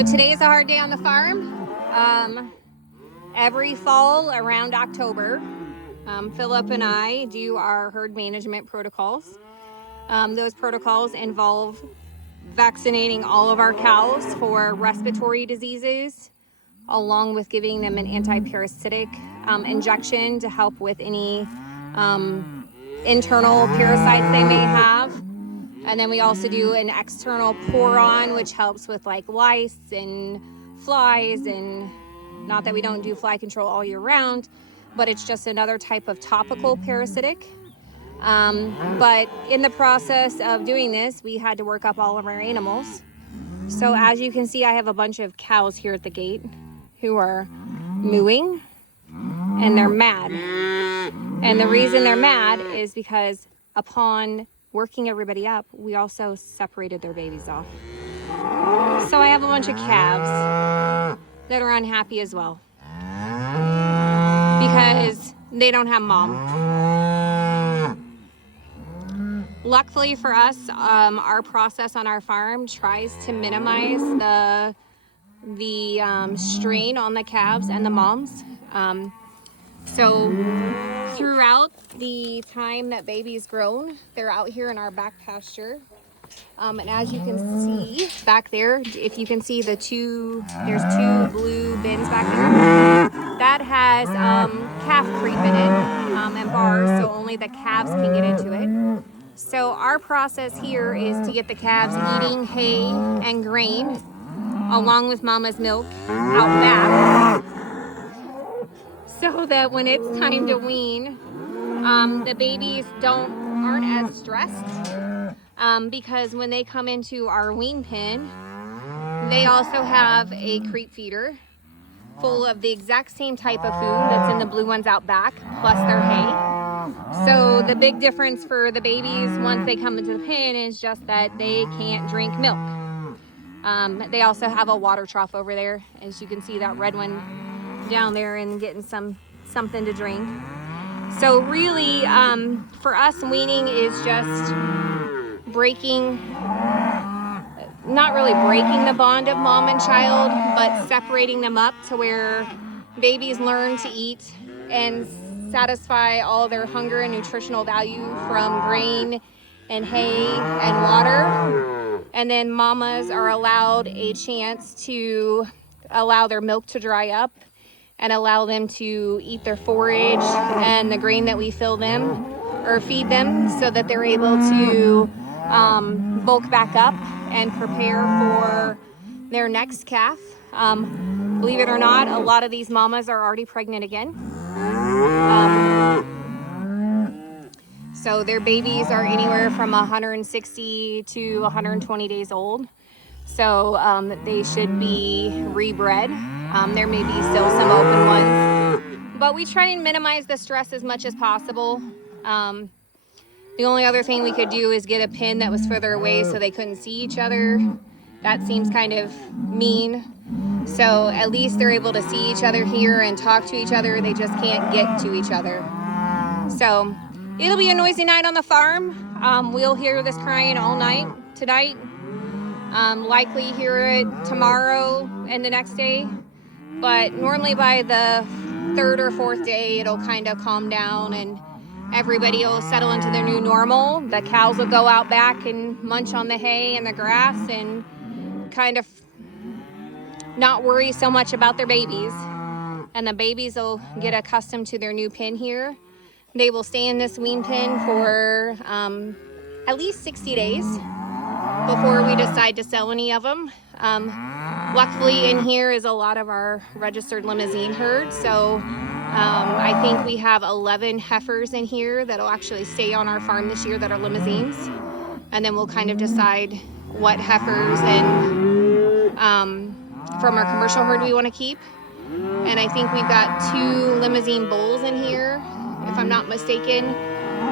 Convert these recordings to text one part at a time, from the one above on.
So today is a hard day on the farm. Every fall around October, Philip and I do our herd management protocols. Those protocols involve vaccinating all of our cows for respiratory diseases, along with giving them an anti-parasitic injection to help with any internal parasites they may have. And then we also do an external pour-on, which helps with like lice and flies, and not that we don't do fly control all year round, but it's just another type of topical parasitic. But in the process of doing this, we had to work up all of our animals. So as you can see, I have a bunch of cows here at the gate who are mooing, and they're mad. And the reason they're mad is because upon working everybody up, we also separated their babies off. So I have a bunch of calves that are unhappy as well because they don't have mom. Luckily for us, our process on our farm tries to minimize the strain on the calves and the moms. So throughout the time that baby's grown, they're out here in our back pasture. And as you can see back there, if you can see there's two blue bins back there. That has calf creep in it and bars, so only the calves can get into it. So our process here is to get the calves eating hay and grain along with mama's milk out back, so that when it's time to wean, the babies aren't as stressed, because when they come into our wean pen, they also have a creep feeder full of the exact same type of food that's in the blue ones out back, plus their hay. So the big difference for the babies once they come into the pen is just that they can't drink milk. They also have a water trough over there, as you can see that red one down there, and getting something to drink. So really, for us, weaning is just not really breaking the bond of mom and child, but separating them up to where babies learn to eat and satisfy all their hunger and nutritional value from grain and hay and water. And then mamas are allowed a chance to allow their milk to dry up and allow them to eat their forage and the grain that we feed them, so that they're able to bulk back up and prepare for their next calf. Believe it or not, a lot of these mamas are already pregnant again. So their babies are anywhere from 160 to 120 days old. So they should be rebred. There may be still some open ones, but we try and minimize the stress as much as possible. The only other thing we could do is get a pen that was further away so they couldn't see each other. That seems kind of mean. So at least they're able to see each other here and talk to each other. They just can't get to each other. So it'll be a noisy night on the farm. We'll hear this crying all night tonight. Likely hear it tomorrow and the next day. But normally by the third or fourth day, it'll kind of calm down and everybody will settle into their new normal. The cows will go out back and munch on the hay and the grass and kind of not worry so much about their babies. And the babies will get accustomed to their new pen here. They will stay in this wean pen for at least 60 days before we decide to sell any of them. Luckily in here is a lot of our registered limousine herd, so I think we have 11 heifers in here that'll actually stay on our farm this year that are limousines, and then we'll kind of decide what heifers and from our commercial herd we want to keep. And I think we've got 2 limousine bulls in here, if I'm not mistaken,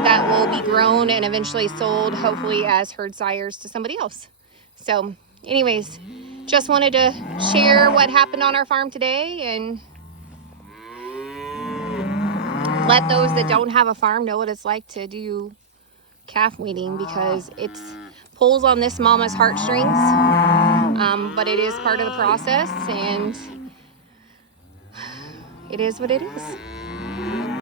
that will be grown and eventually sold, hopefully as herd sires to somebody else. So anyways, just wanted to share what happened on our farm today and let those that don't have a farm know what it's like to do calf weaning, because it pulls on this mama's heartstrings. But it is part of the process, and it is what it is.